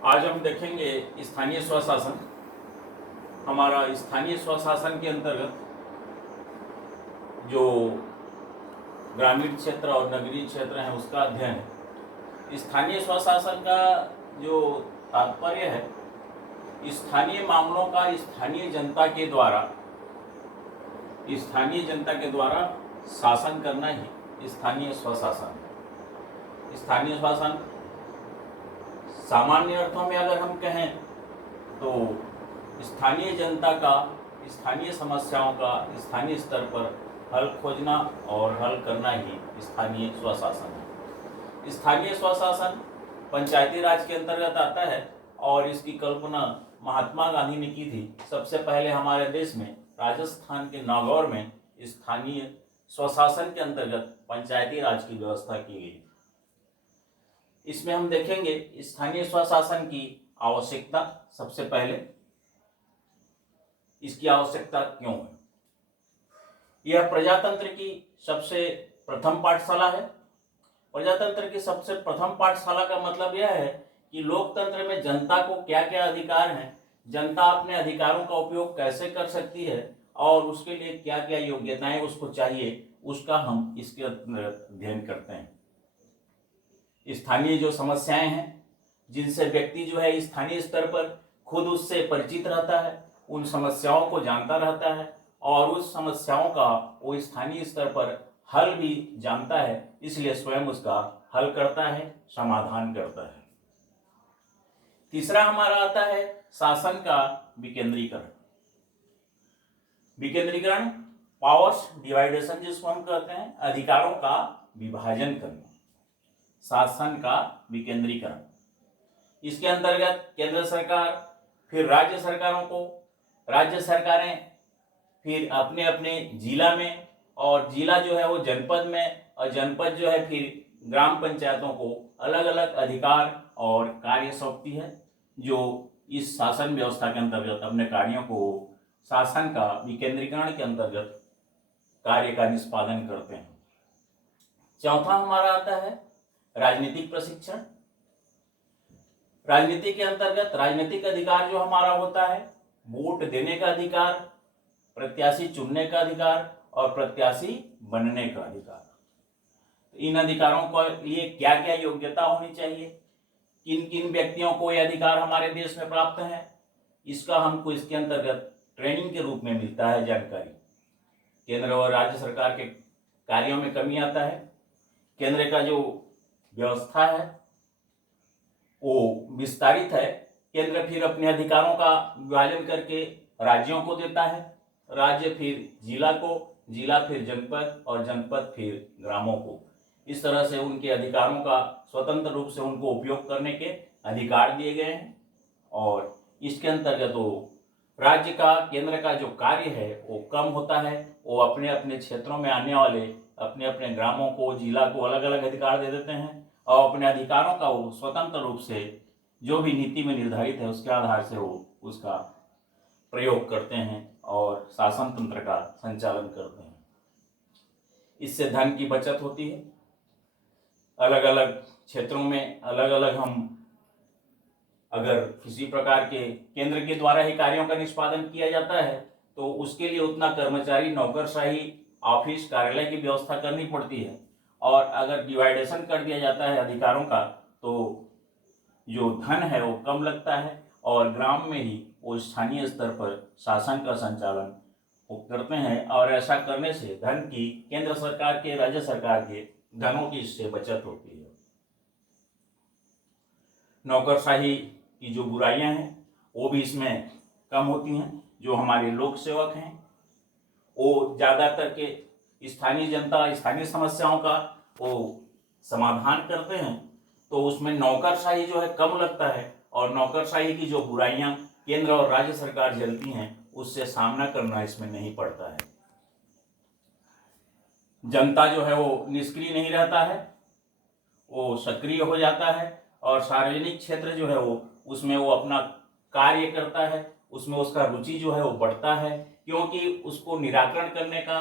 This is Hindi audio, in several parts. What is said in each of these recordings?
आज हम देखेंगे स्थानीय स्वशासन। हमारा स्थानीय स्वशासन के अंतर्गत जो ग्रामीण क्षेत्र और नगरीय क्षेत्र हैं उसका अध्ययन है। स्थानीय स्वशासन का जो तात्पर्य है, स्थानीय मामलों का स्थानीय जनता के द्वारा शासन करना ही स्थानीय स्वशासन है। स्थानीय शासन सामान्य अर्थों में अगर हम कहें तो स्थानीय जनता का स्थानीय समस्याओं का स्थानीय स्तर पर हल खोजना और हल करना ही स्थानीय स्वशासन है। स्थानीय स्वशासन पंचायती राज के अंतर्गत आता है और इसकी कल्पना महात्मा गांधी ने की थी। सबसे पहले हमारे देश में राजस्थान के नागौर में स्थानीय स्वशासन के अंतर्गत पंचायती राज की व्यवस्था की गई। इसमें हम देखेंगे स्थानीय स्वशासन की आवश्यकता। सबसे पहले इसकी आवश्यकता क्यों है? यह प्रजातंत्र की सबसे प्रथम पाठशाला है। प्रजातंत्र की सबसे प्रथम पाठशाला का मतलब यह है कि लोकतंत्र में जनता को क्या क्या अधिकार हैं, जनता अपने अधिकारों का उपयोग कैसे कर सकती है और उसके लिए क्या क्या योग्यताएं उसको चाहिए, उसका हम इसके अध्ययन करते हैं। स्थानीय जो समस्याएं हैं जिनसे व्यक्ति जो है स्थानीय स्तर पर खुद उससे परिचित रहता है, उन समस्याओं को जानता रहता है और उस समस्याओं का वो स्थानीय स्तर पर हल भी जानता है, इसलिए स्वयं उसका हल करता है, समाधान करता है। तीसरा हमारा आता है शासन का विकेंद्रीकरण। विकेंद्रीकरण, पावर्स डिवाइडेशन जिसको हम कहते हैं, अधिकारों का विभाजन करना। शासन का विकेंद्रीकरण, इसके अंतर्गत केंद्र सरकार फिर राज्य सरकारों को, राज्य सरकारें फिर अपने अपने जिला में, और जिला जो है वो जनपद में, और जनपद जो है फिर ग्राम पंचायतों को अलग अलग अधिकार और कार्य सौंपती है, जो इस शासन व्यवस्था के अंतर्गत अपने कार्यों को शासन का विकेंद्रीकरण के अंतर्गत कार्य का निष्पादन करते हैं। चौथा हमारा आता है राजनीतिक प्रशिक्षण। राजनीति के अंतर्गत राजनीतिक अधिकार जो हमारा होता है, वोट देने का अधिकार, प्रत्याशी चुनने का अधिकार और प्रत्याशी बनने का अधिकार। इन अधिकारों के लिए क्या क्या योग्यता होनी चाहिए, किन किन व्यक्तियों को ये अधिकार हमारे देश में प्राप्त है, इसका हमको इसके अंतर्गत ट्रेनिंग के रूप में मिलता है जानकारी। केंद्र और राज्य सरकार के कार्यों में कमी आता है। केंद्र का जो व्यवस्था है वो विस्तारित है। केंद्र फिर अपने अधिकारों का विभाजन करके राज्यों को देता है, राज्य फिर जिला को, जिला फिर जनपद और जनपद फिर ग्रामों को। इस तरह से उनके अधिकारों का स्वतंत्र रूप से उनको उपयोग करने के अधिकार दिए गए हैं। और इसके अंतर्गत वो राज्य का, केंद्र का जो कार्य है वो कम होता है। वो अपने अपने क्षेत्रों में आने वाले अपने अपने ग्रामों को, जिला को अलग अलग अधिकार दे देते हैं और अपने अधिकारों का वो स्वतंत्र रूप से जो भी नीति में निर्धारित है उसके आधार से वो उसका प्रयोग करते हैं और शासन तंत्र का संचालन करते हैं। इससे धन की बचत होती है। अलग अलग क्षेत्रों में अलग अलग हम अगर किसी प्रकार के केंद्र के द्वारा ही कार्यों का निष्पादन किया जाता है तो उसके लिए उतना कर्मचारी, नौकरशाही, ऑफिस, कार्यालय की व्यवस्था करनी पड़ती है। और अगर डिवाइडेशन कर दिया जाता है अधिकारों का तो जो धन है वो कम लगता है और ग्राम में ही वो स्थानीय स्तर पर शासन का संचालन वो करते हैं। और ऐसा करने से धन की, केंद्र सरकार के, राज्य सरकार के धनों की इससे बचत होती है। नौकरशाही की जो बुराइयां हैं वो भी इसमें कम होती हैं। जो हमारे लोक सेवक हैं वो ज़्यादातर के स्थानीय जनता, स्थानीय समस्याओं का वो समाधान करते हैं, तो उसमें नौकरशाही जो है कम लगता है और नौकरशाही की जो बुराइयां केंद्र और राज्य सरकार झेलती हैं उससे सामना करना इसमें नहीं पड़ता है। जनता जो है वो निष्क्रिय नहीं रहता है, वो सक्रिय हो जाता है और सार्वजनिक क्षेत्र जो है वो उसमें वो अपना कार्य करता है, उसमें उसका रुचि जो है वो बढ़ता है, क्योंकि उसको निराकरण करने का,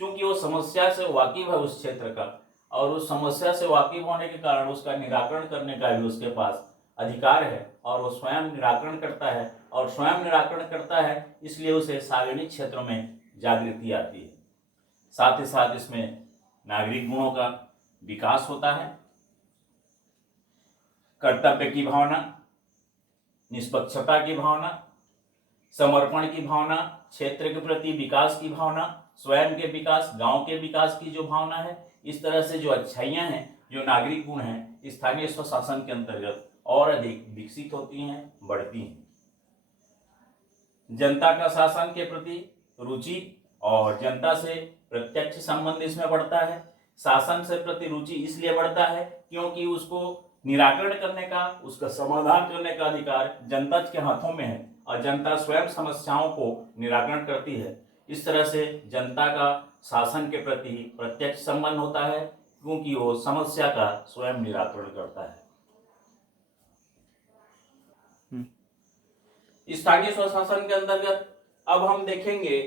चूंकि वो समस्या से वाकिफ है उस क्षेत्र का, और उस समस्या से वाकिफ होने के कारण उसका निराकरण करने का भी उसके पास अधिकार है और वो स्वयं निराकरण करता है, और स्वयं निराकरण करता है इसलिए उसे सार्वजनिक क्षेत्रों में जागृति आती है। साथ ही साथ इसमें नागरिक गुणों का विकास होता है, कर्तव्य की भावना, निष्पक्षता की भावना, समर्पण की भावना, क्षेत्र के प्रति विकास की भावना, स्वयं के विकास, गांव के विकास की जो भावना है, इस तरह से जो अच्छाइयां हैं, जो नागरिक गुण हैं, स्थानीय स्वशासन के अंतर्गत और अधिक विकसित होती हैं, बढ़ती हैं। जनता का शासन के प्रति रुचि और जनता से प्रत्यक्ष संबंध इसमें बढ़ता है। शासन से प्रति रुचि इसलिए बढ़ता है क्योंकि उसको निराकरण करने का, उसका समाधान करने का अधिकार जनता के हाथों में है और जनता स्वयं समस्याओं को निराकरण करती है। इस तरह से जनता का शासन के प्रति प्रत्यक्ष संबंध होता है क्योंकि वो समस्या का स्वयं निराकरण करता है। स्थानीय स्वशासन के अंतर्गत अब हम देखेंगे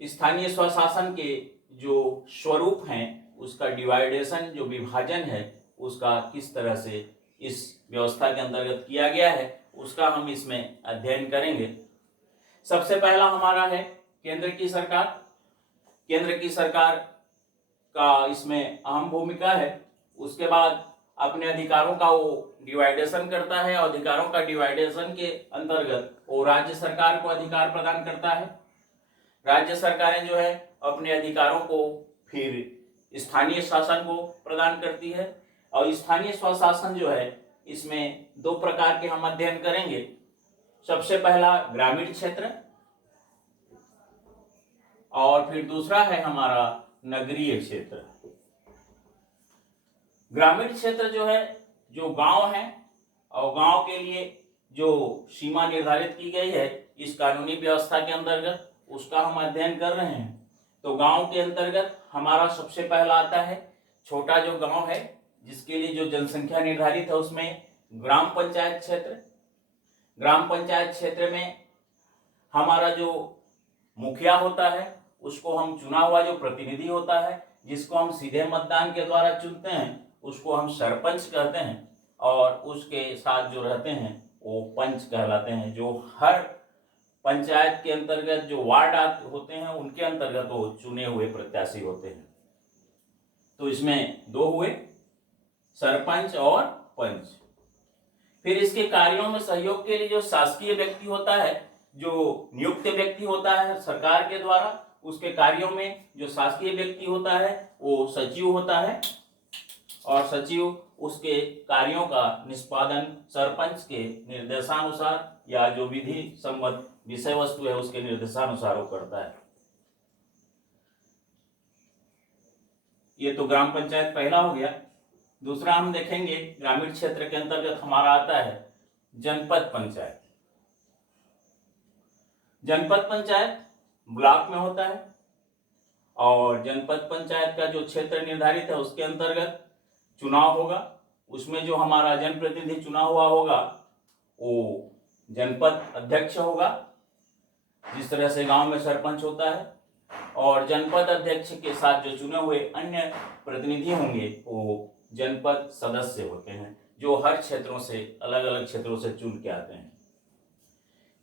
स्थानीय स्वशासन के जो स्वरूप हैं, उसका डिवाइडेशन, जो विभाजन है, उसका किस तरह से इस व्यवस्था के अंतर्गत किया गया है, उसका हम इसमें अध्ययन करेंगे। सबसे पहला हमारा है केंद्र की सरकार। केंद्र की सरकार का इसमें अहम भूमिका है। उसके बाद अपने अधिकारों का वो डिवाइडेशन करता है और अधिकारों का डिवाइडेशन के अंतर्गत वो राज्य सरकार को अधिकार प्रदान करता है। राज्य सरकारें जो है अपने अधिकारों को फिर स्थानीय शासन को प्रदान करती है और स्थानीय स्वशासन जो है इसमें दो प्रकार के हम अध्ययन करेंगे। सबसे पहला ग्रामीण क्षेत्र और फिर दूसरा है हमारा नगरीय क्षेत्र। ग्रामीण क्षेत्र जो है, जो गांव है और गांव के लिए जो सीमा निर्धारित की गई है इस कानूनी व्यवस्था के अंतर्गत, उसका हम अध्ययन कर रहे हैं। तो गांव के अंतर्गत हमारा सबसे पहला आता है छोटा जो गांव है, जिसके लिए जो जनसंख्या निर्धारित है उसमें ग्राम पंचायत क्षेत्र। ग्राम पंचायत क्षेत्र में हमारा जो मुखिया होता है उसको हम चुना हुआ जो प्रतिनिधि होता है, जिसको हम सीधे मतदान के द्वारा चुनते हैं, उसको हम सरपंच कहते हैं और उसके साथ जो रहते हैं वो पंच कहलाते हैं। जो हर पंचायत के अंतर्गत जो वार्ड होते हैं उनके अंतर्गत वो चुने हुए प्रत्याशी होते हैं। तो इसमें दो हुए, सरपंच और पंच। फिर इसके कार्यों में सहयोग के लिए जो शासकीय व्यक्ति होता है, जो नियुक्त व्यक्ति होता है सरकार के द्वारा, उसके कार्यों में जो शासकीय व्यक्ति होता है वो सचिव होता है और सचिव उसके कार्यों का निष्पादन सरपंच के निर्देशानुसार या जो विधि संबद्ध विषय वस्तु है उसके निर्देशानुसार वो करता है। ये तो ग्राम पंचायत पहला हो गया। दूसरा हम देखेंगे ग्रामीण क्षेत्र के अंतर्गत हमारा आता है जनपद पंचायत। जनपद पंचायत ब्लॉक में होता है और जनपद पंचायत का जो क्षेत्र निर्धारित है उसके अंतर्गत चुनाव होगा। उसमें जो हमारा जनप्रतिनिधि चुना हुआ होगा वो जनपद अध्यक्ष होगा, जिस तरह से गांव में सरपंच होता है, और जनपद अध्यक्ष के साथ जो चुने हुए अन्य प्रतिनिधि होंगे वो जनपद सदस्य होते हैं, जो हर क्षेत्रों से अलग अलग क्षेत्रों से चुन के आते हैं।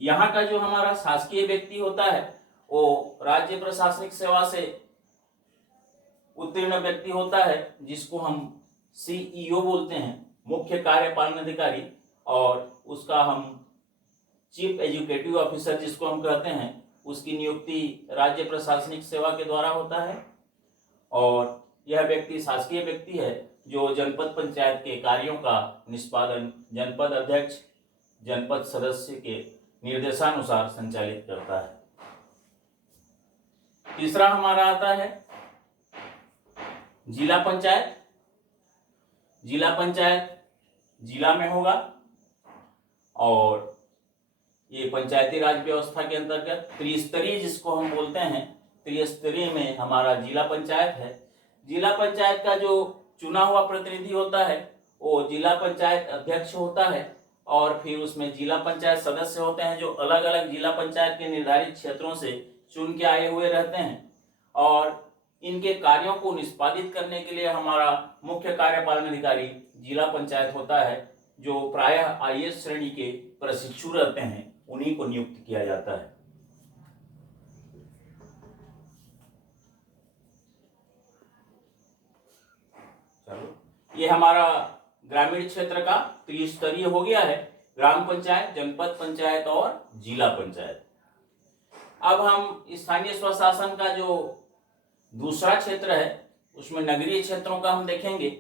यहाँ का जो हमारा शासकीय व्यक्ति होता है वो राज्य प्रशासनिक सेवा से उत्तीर्ण व्यक्ति होता है, जिसको हम सीईओ बोलते हैं, मुख्य कार्यपालन अधिकारी, और उसका हम चीफ एजुकेटिव ऑफिसर जिसको हम कहते हैं, उसकी नियुक्ति राज्य प्रशासनिक सेवा के द्वारा होता है। और यह व्यक्ति शासकीय व्यक्ति है जो जनपद पंचायत के कार्यों का निष्पादन जनपद अध्यक्ष, जनपद सदस्य के निर्देशानुसार संचालित करता है। तीसरा हमारा आता है जिला पंचायत। जिला पंचायत जिला में होगा और ये पंचायती राज व्यवस्था के अंतर्गत त्रिस्तरीय जिसको हम बोलते हैं, त्रिस्तरीय में हमारा जिला पंचायत है। जिला पंचायत का जो चुना हुआ प्रतिनिधि होता है वो जिला पंचायत अध्यक्ष होता है और फिर उसमें जिला पंचायत सदस्य होते हैं जो अलग अलग जिला पंचायत के निर्धारित क्षेत्रों से चुन के आए हुए रहते हैं, और इनके कार्यों को निष्पादित करने के लिए हमारा मुख्य कार्यपालन अधिकारी जिला पंचायत होता है। जो प्रायः आईएएस श्रेणी के प्रशिक्षु रहते हैं उन्हीं को नियुक्त किया जाता है। चलो, ये हमारा ग्रामीण क्षेत्र का त्रिस्तरीय हो गया है, ग्राम पंचायत, जनपद पंचायत और जिला पंचायत। अब हम स्थानीय स्वशासन का जो दूसरा क्षेत्र है उसमें नगरीय क्षेत्रों का हम देखेंगे।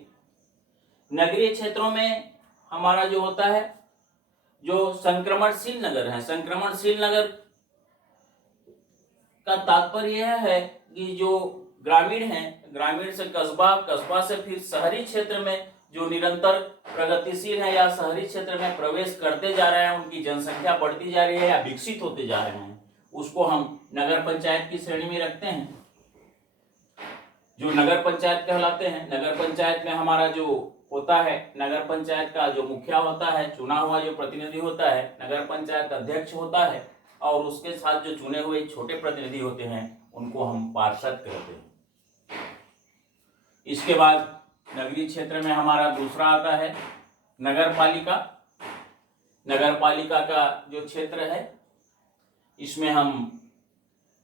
नगरीय क्षेत्रों में हमारा जो होता है, जो संक्रमणशील नगर है, संक्रमणशील नगर का तात्पर्य यह है कि जो ग्रामीण है, ग्रामीण से कस्बा, कस्बा से फिर शहरी क्षेत्र में जो निरंतर प्रगतिशील है या शहरी क्षेत्र में प्रवेश करते जा रहे हैं, उनकी जनसंख्या बढ़ती जा रही है या विकसित होते जा रहे हैं, उसको हम नगर पंचायत की श्रेणी में रखते हैं। जो नगर पंचायत कहलाते हैं, नगर पंचायत में हमारा जो होता है, नगर पंचायत का जो मुखिया होता है, चुना हुआ जो प्रतिनिधि होता है, नगर पंचायत अध्यक्ष होता है, और उसके साथ जो चुने हुए छोटे प्रतिनिधि होते हैं उनको हम पार्षद कहते हैं। इसके बाद नगरीय क्षेत्र में हमारा दूसरा आता है नगर पालिका। नगर पालिका का जो क्षेत्र है, इसमें हम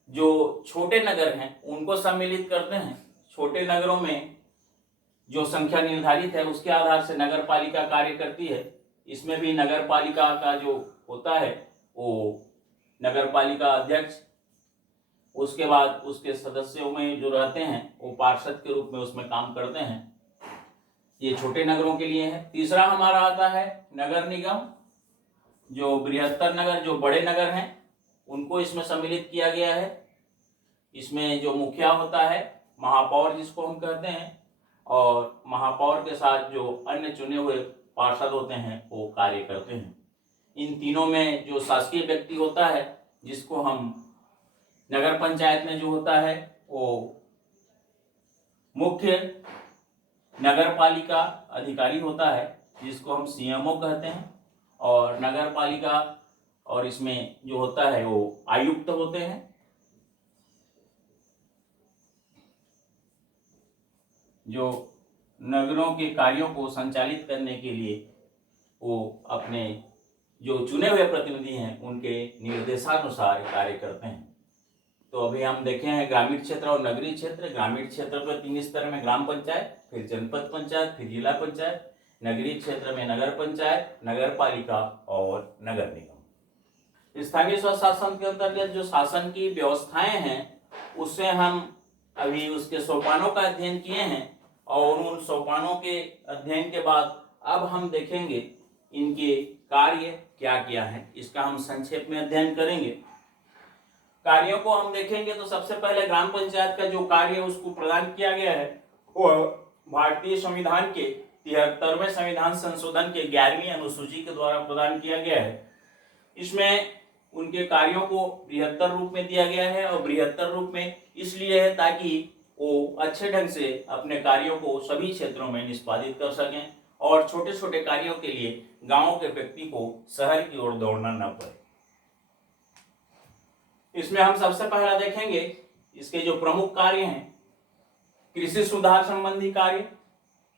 जो छोटे नगर हैं उनको सम्मिलित करते हैं। छोटे नगरों में जो संख्या निर्धारित है उसके आधार से नगर पालिका कार्य करती है। इसमें भी नगर पालिका का जो होता है वो नगर पालिका अध्यक्ष, उसके बाद उसके सदस्यों में जो रहते हैं वो पार्षद के रूप में उसमें काम करते हैं। ये छोटे नगरों के लिए है। तीसरा हमारा आता है नगर निगम। जो बृहत्तर नगर, जो बड़े नगर हैं, उनको इसमें सम्मिलित किया गया है। इसमें जो मुखिया होता है, महापौर जिसको हम कहते हैं, और महापौर के साथ जो अन्य चुने हुए पार्षद होते हैं वो कार्य करते हैं। इन तीनों में जो शासकीय व्यक्ति होता है, जिसको हम नगर पंचायत में जो होता है वो मुख्य नगर पालिका अधिकारी होता है, जिसको हम सीएमओ कहते हैं, और नगर पालिका और इसमें जो होता है वो आयुक्त होते हैं। जो नगरों के कार्यों को संचालित करने के लिए वो अपने जो चुने हुए प्रतिनिधि हैं उनके निर्देशानुसार कार्य करते हैं। तो अभी हम देखे हैं ग्रामीण क्षेत्र और नगरीय क्षेत्र। ग्रामीण क्षेत्र पर 3 स्तर में ग्राम पंचायत, फिर जनपद पंचायत, फिर जिला पंचायत। नगरीय क्षेत्र में नगर पंचायत, नगर पालिका और नगर निगम। स्थानीय स्वशासन के अंतर्गत जो शासन की व्यवस्थाएं हैं उससे हम अभी उसके सोपानों का अध्ययन किए हैं, और उन सोपानों के अध्ययन के बाद अब हम देखेंगे इनके कार्य क्या क्या है, इसका हम संक्षेप में अध्ययन करेंगे। कार्यों को हम देखेंगे तो सबसे पहले ग्राम पंचायत का जो कार्य है उसको प्रदान किया गया है वो भारतीय संविधान के 73वें संविधान संशोधन के 11वीं अनुसूची के द्वारा प्रदान किया गया है। इसमें उनके कार्यों को बृहत्तर रूप में दिया गया है, और बृहत्तर रूप में इसलिए है ताकि वो अच्छे ढंग से अपने कार्यों को सभी क्षेत्रों में निष्पादित कर सकें, और छोटे छोटे कार्यों के लिए गांवों के व्यक्ति को शहर की ओर दौड़ना न पड़े। इसमें हम सबसे पहला देखेंगे इसके जो प्रमुख कार्य हैं, कृषि सुधार संबंधी कार्य।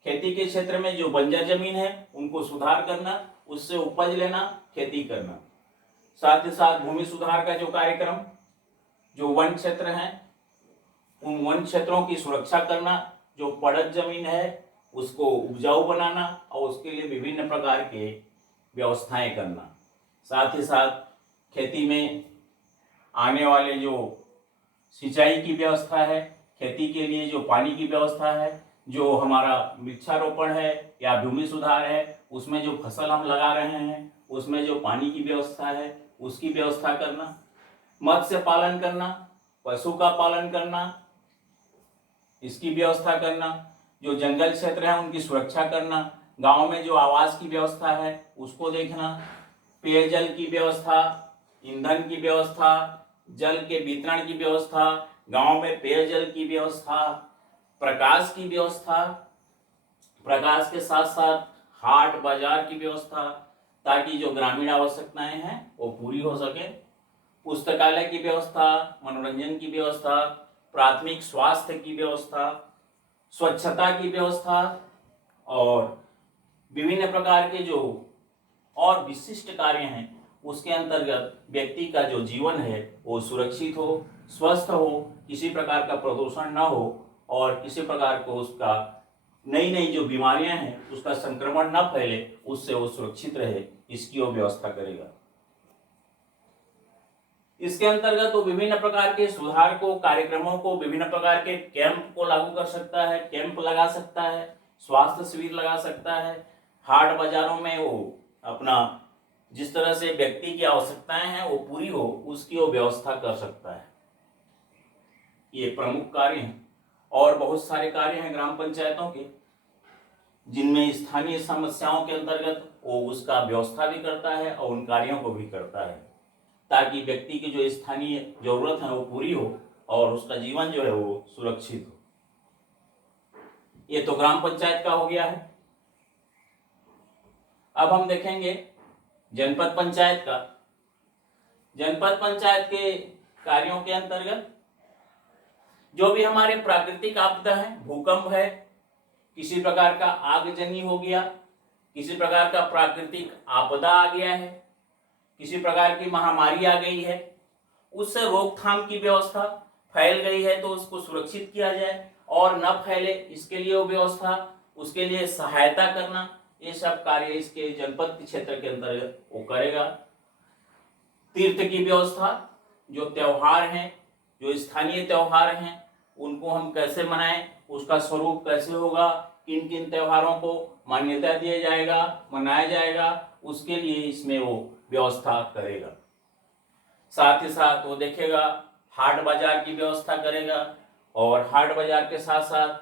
खेती के क्षेत्र में जो बंजर जमीन है उनको सुधार करना, उससे उपज लेना, खेती करना। साथ ही साथ भूमि सुधार का जो कार्यक्रम, जो वन क्षेत्र हैं उन वन क्षेत्रों की सुरक्षा करना, जो पड़त जमीन है उसको उपजाऊ बनाना, और उसके लिए विभिन्न प्रकार के व्यवस्थाएं करना। साथ ही साथ खेती में आने वाले जो सिंचाई की व्यवस्था है, खेती के लिए जो पानी की व्यवस्था है, जो हमारा वृक्षारोपण है या भूमि सुधार है, उसमें जो फसल हम लगा रहे हैं उसमें जो पानी की व्यवस्था है उसकी व्यवस्था करना, मत्स्य पालन करना, पशु का पालन करना, इसकी व्यवस्था करना, जो जंगल क्षेत्र है उनकी सुरक्षा करना, गांव में जो आवास की व्यवस्था है उसको देखना, पेयजल की व्यवस्था, ईंधन की व्यवस्था, जल के वितरण की व्यवस्था, गांव में पेयजल की व्यवस्था, प्रकाश की व्यवस्था, प्रकाश के साथ साथ हाट बाजार की व्यवस्था, ताकि जो ग्रामीण आवश्यकताएं हैं वो पूरी हो सके, पुस्तकालय की व्यवस्था, मनोरंजन की व्यवस्था, प्राथमिक स्वास्थ्य की व्यवस्था, स्वच्छता की व्यवस्था, और विभिन्न प्रकार के जो और विशिष्ट कार्य हैं उसके अंतर्गत व्यक्ति का जो जीवन है वो सुरक्षित हो, स्वस्थ हो, किसी प्रकार का प्रदूषण न हो और किसी प्रकार को उसका नई नई जो बीमारियां हैं उसका संक्रमण न फैले, उससे वो सुरक्षित रहे, इसकी वो व्यवस्था करेगा। इसके अंतर्गत वो विभिन्न प्रकार के सुधार को, कार्यक्रमों को, विभिन्न प्रकार के कैंप को लागू कर सकता है, कैंप लगा सकता है, स्वास्थ्य शिविर लगा सकता है, हाट बाजारों में वो अपना जिस तरह से व्यक्ति की आवश्यकताएं हैं वो पूरी हो उसकी वो व्यवस्था कर सकता है। ये प्रमुख कार्य हैं और बहुत सारे कार्य हैं ग्राम पंचायतों के, जिनमें स्थानीय समस्याओं के अंतर्गत वो उसका व्यवस्था भी करता है और उन कार्यों को भी करता है, ताकि व्यक्ति की जो स्थानीय जरूरत है वो पूरी हो और उसका जीवन जो है वो सुरक्षित हो। ये तो ग्राम पंचायत का हो गया है। अब हम देखेंगे जनपद पंचायत का। जनपद पंचायत के कार्यों के अंतर्गत जो भी हमारे प्राकृतिक आपदा है, भूकंप है, किसी प्रकार का आगजनी हो गया, किसी प्रकार का प्राकृतिक आपदा आ गया है, किसी प्रकार की महामारी आ गई है, उससे रोकथाम की व्यवस्था, फैल गई है तो उसको सुरक्षित किया जाए और न फैले इसके लिए वो व्यवस्था, उसके लिए सहायता करना, ये सब कार्य इसके जनपद के क्षेत्र के अंतर्गत वो करेगा। तीर्थ की व्यवस्था, जो त्योहार हैं, जो स्थानीय त्योहार हैं, उनको हम कैसे मनाएं, उसका स्वरूप कैसे होगा, किन किन त्योहारों को मान्यता दिया जाएगा, मनाया जाएगा, उसके लिए इसमें वो व्यवस्था करेगा। साथ ही साथ वो देखेगा, हाट बाजार की व्यवस्था करेगा और हाट बाजार के साथ साथ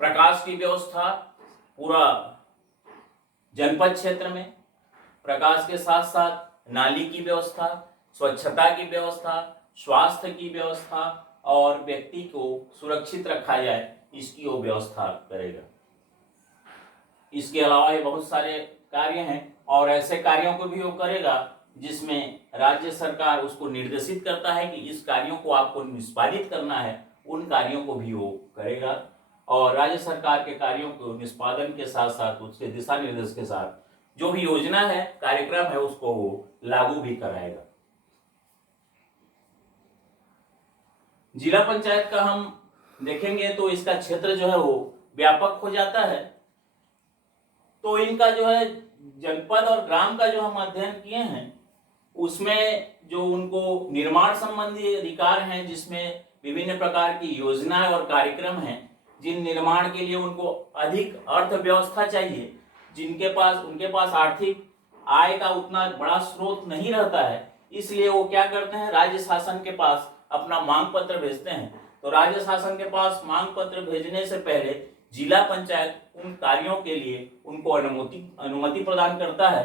प्रकाश की व्यवस्था पूरा जनपद क्षेत्र में, प्रकाश के साथ साथ नाली की व्यवस्था, स्वच्छता की व्यवस्था, स्वास्थ्य की व्यवस्था और व्यक्ति को सुरक्षित रखा जाए, इसकी वो व्यवस्था करेगा। इसके अलावा ये बहुत सारे कार्य हैं और ऐसे कार्यों को भी वो करेगा जिसमें राज्य सरकार उसको निर्देशित करता है कि इस कार्यों को आपको निष्पादित करना है, उन कार्यों को भी वो करेगा और राज्य सरकार के कार्यों को निष्पादन के साथ साथ उसके दिशा निर्देश के साथ जो भी योजना है, कार्यक्रम है, उसको वो लागू भी कराएगा। जिला पंचायत का हम देखेंगे तो इसका क्षेत्र जो है वो व्यापक हो जाता है। तो इनका जो है जनपद और ग्राम का जो हम अध्ययन किए हैं उसमें जो उनको निर्माण संबंधी अधिकार हैं, जिसमें विभिन्न प्रकार की योजनाएं और कार्यक्रम हैं, जिन निर्माण के लिए उनको अधिक अर्थव्यवस्था चाहिए, उनके पास आर्थिक आय का उतना बड़ा स्रोत नहीं रहता है, इसलिए वो क्या करते हैं, राज्य शासन के पास अपना मांग पत्र भेजते हैं। तो राज्य शासन के पास मांग पत्र भेजने से पहले जिला पंचायत उन कार्यों के लिए उनको अनुमति प्रदान करता है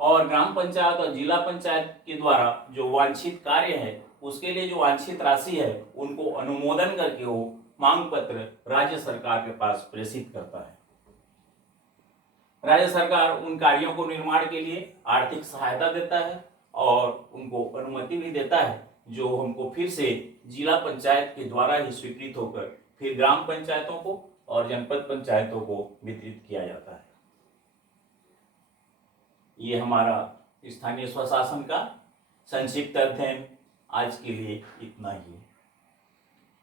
और ग्राम पंचायत और जिला पंचायत के द्वारा जो वांछित कार्य है उसके लिए जो वांछित राशि है उनको अनुमोदन करके वो मांग पत्र राज्य सरकार के पास प्रेषित करता है। राज्य सरकार उन कार्यों को निर्माण के लिए आर्थिक सहायता देता है और उनको अनुमति भी देता है, जो हमको फिर से जिला पंचायत के द्वारा ही स्वीकृत होकर फिर ग्राम पंचायतों को और जनपद पंचायतों को वितरित किया जाता है। ये हमारा स्थानीय स्वशासन का संक्षिप्त अध्ययन आज के लिए इतना ही है।